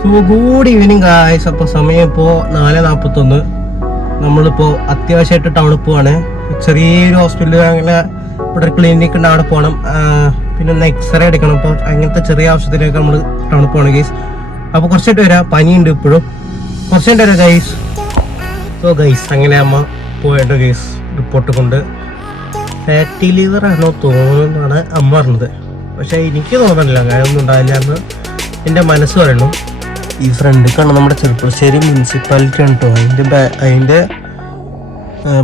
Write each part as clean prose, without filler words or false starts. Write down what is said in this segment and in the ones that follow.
So good evening guys. അപ്പോൾ സമയം ഇപ്പോൾ 4:41. നമ്മളിപ്പോൾ അത്യാവശ്യമായിട്ട് ടൗണിൽ പോവാണ്. ചെറിയൊരു ഹോസ്പിറ്റൽ, അങ്ങനെ ഇവിടെ ഒരു ക്ലിനിക്ക് ഉണ്ട്, അവിടെ പോകണം. പിന്നെ ഒന്ന് എക്സ്റേ എടുക്കണം. അപ്പോൾ അങ്ങനത്തെ ചെറിയ ആവശ്യത്തിലേക്ക് നമ്മൾ ടൗണിൽ പോകണം ഗൈസ്. അപ്പോൾ കുറച്ചായിട്ട് വരാം, പനിയുണ്ട് ഇപ്പോഴും, കുറച്ചായിട്ട് വരാം ഗൈസ്. സോ ഗൈസ് അങ്ങനെ അമ്മ പോയിട്ട് ഗൈസ് റിപ്പോർട്ട് കൊണ്ട് ഫാറ്റി ലിവർ ആണോ തോന്നുന്നതാണ് അമ്മ പറഞ്ഞത്. പക്ഷേ എനിക്ക് തോന്നുന്നില്ല, അങ്ങനെയൊന്നും ഉണ്ടാവില്ല എന്ന് എൻ്റെ മനസ്സ് പറയുന്നു. ഈ ഫ്രണ്ടിൽ കാണുന്ന നമ്മുടെ ചെറുപ്പശ്ശേരി മുനിസിപ്പാലിറ്റി ആണ് കേട്ടോ. അതിൻ്റെ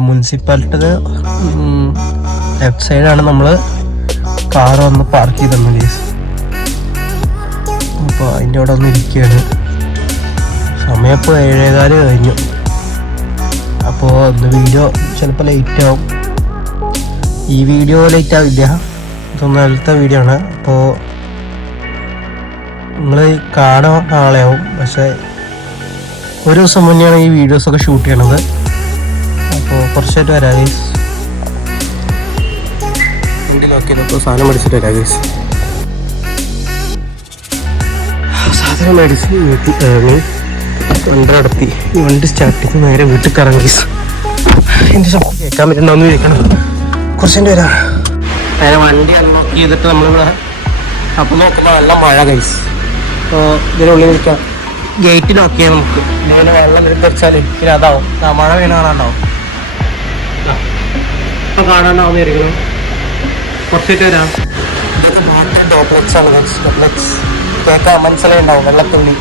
മുനിസിപ്പാലിറ്റിയുടെ ലെഫ്റ്റ് സൈഡാണ് നമ്മൾ കാർ വന്ന് പാർക്ക് ചെയ്തിരുന്നത് ഗൈസ്. അപ്പോൾ അതിൻ്റെ അവിടെ വന്ന് ഇരിക്കുകയാണ്. സമയം ഇപ്പോൾ 7:15 കഴിഞ്ഞു. അപ്പോൾ ഇന്ന് വീഡിയോ ചിലപ്പോൾ ലേറ്റ് ആവും. ഈ വീഡിയോ ലേറ്റ് ആവില്ല, ഇതൊന്നും നേരത്തെ വീഡിയോ ആണ്. അപ്പോൾ നിങ്ങൾ കാണാൻ നാളെയാവും, പക്ഷേ ഒരു ദിവസം മുന്നെയാണ് ഈ വീഡിയോസൊക്കെ ഷൂട്ട് ചെയ്യണത്. അപ്പോൾ കുറച്ചായിട്ട് വരാം ഗൈസ്. വീട്ടിലൊക്കെ സാധനം മേടിച്ചിട്ട് വരാം ഗൈസ്. സാധനം മേടിച്ച് വീട്ടിൽ ഇറങ്ങി വണ്ടി നടത്തി ഈ വണ്ടി സ്റ്റാർട്ട് ചെയ്ത് നേരെ വീട്ടിൽ കറങ്ങി ഗൈസ്. എൻ്റെ ശബ്ദം കേൾക്കാൻ പറ്റുന്നുണ്ടോന്ന് ചോദിക്കണം. കുറച്ചുകൊണ്ട് വരാം. നേരെ വണ്ടി അൺലോക്ക് ചെയ്തിട്ട് നമ്മളിവിടെ അപ്പം നോക്കുമ്പോൾ നല്ല മഴ ഗൈസ്. അപ്പോൾ ഇതിനുള്ളിൽ നിൽക്കാം. ഗേറ്റ് ലോക്ക് ചെയ്യാൻ നമുക്ക്. ഇതിന് വെള്ളം എടുത്തുവെച്ചാൽ പിന്നെ അതാവും, മഴ വീണ് കാണാണ്ടാവും. ഇപ്പം കാണാണ്ടാവുന്ന ഇരിക്കണം. കുറച്ചിട്ട് വരാം. ഇതൊക്കെ വാട്ടർ ഡ്രോപ്ലെറ്റ്സ് ആണ് ഗൈസ്. ഡ്രോപ്ലെറ്റ്സ് കേൾക്കാൻ മനസ്സിലായിണ്ടാവും. വെള്ളത്തുള്ളി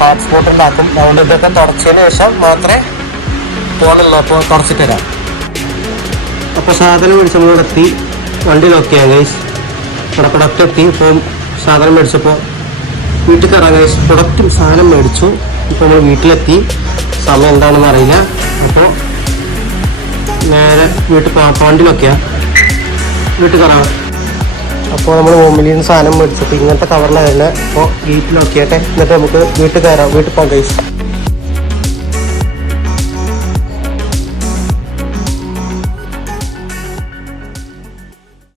ഹാട്ട് സ്പോട്ട് ഉണ്ടാക്കും. അതുകൊണ്ട് ഇതൊക്കെ തുടച്ചതിന് ശേഷം മാത്രമേ പോകുന്നുള്ളൂ. അപ്പോൾ തുടച്ചിട്ട് വരാം. അപ്പോൾ സാധനം മേടിച്ച് നമ്മളിവിടെ എത്തി. വണ്ടി ലോക്ക് ചെയ്യാം ഗൈസ്. ഇവിടെ പ്രൊഡക്റ്റ് എത്തി. ഇപ്പോൾ സാധനം മേടിച്ചപ്പോൾ വീട്ടിൽ കയറാം ഗൈസ്. പ്രൊഡക്റ്റും സാധനം മേടിച്ചു. ഇപ്പോൾ നമ്മൾ വീട്ടിലെത്തി. സമയം എന്താണെന്ന് അറിയില്ല. അപ്പോൾ നേരെ വീട്ടിൽ വണ്ടി ലോക്ക് ചെയ്യാം, വീട്ടിൽ കയറാം. അപ്പോൾ നമ്മൾ ഹോമിലിൽ നിന്ന് സാധനം മേടിച്ചപ്പോൾ ഇങ്ങനത്തെ കവറിലായിരുന്നു. അപ്പോൾ വീട്ടിൽ ലോക്ക് ചെയ്യട്ടെ, എന്നിട്ട് നമുക്ക് വീട്ടിൽ കയറാം. വീട്ടിൽ പോകാം ഗൈസ്.